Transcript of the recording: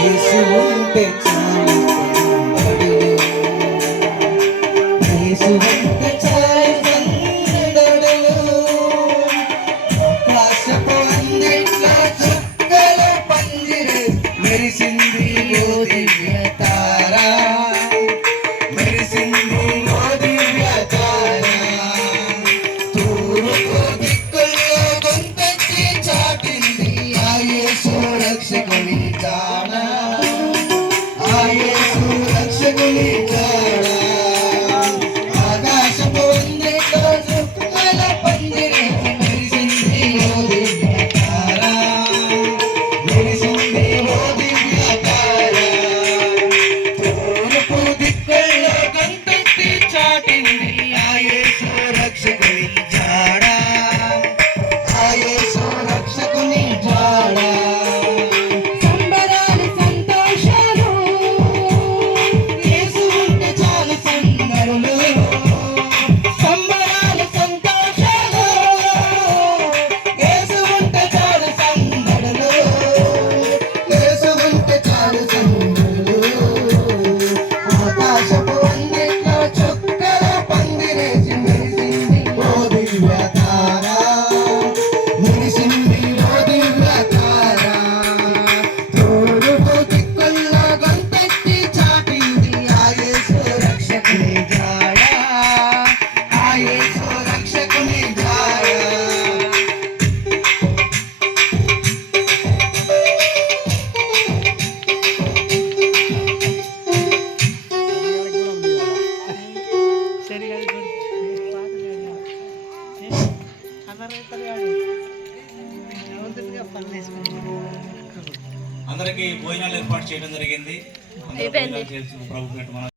యేసు ఉంటే చాలు సందడులు, యేసు ఉంటే చాలు సందడులు. ఆకాశపు అందిట్లో చుక్కల పందిరి మెరిసింది ఓ దివ్య తారా, మెరిసింది ఓ దివ్య తారా. తూర్పు దిక్కుల్లో గొంతెత్తి చాటింది ఆ యేసు రక్షకుని జాడ, ఆ యేసు రక్షకుని జాడ. ఆకాశపు అందిట్లో చుక్కల పందిరి మెరిసింది ఓ దివ్య తారా, మెరిసింది ఓ దివ్య తారా. తూర్పు దిక్కుల్లో గొంతెత్తి చాటింది ఆ యేసు రక్షకుని జాడ, ఆ యేసు రక్షకుని జాడ. సంబరాలు సంతోషాలు యేసు ఉంటే చాలు సందడులు, సంబరాలు సంతోషాలు యేసు ఉంటే చాలు సందడులు, యేసు ఉంటే చాలు సందడులు. ఆకాశపు అందిట్లో చుక్కల పందిరేసి మెరిసింది ఓ దివ్య తారా, మెరిసింది ఓ దివ్య తారా. తూర్పు దిక్కుల్లో గొంతెత్తి చాటింది ఆ యేసు రక్షకుని జాడ, ఆ యేసు రక్షకుని జాడ. అందరికీ భోజనాలు ఏర్పాటు చేయడం జరిగింది. అందరూ భోజనాలు చేయాల్సిన ప్రభు పెట్టమని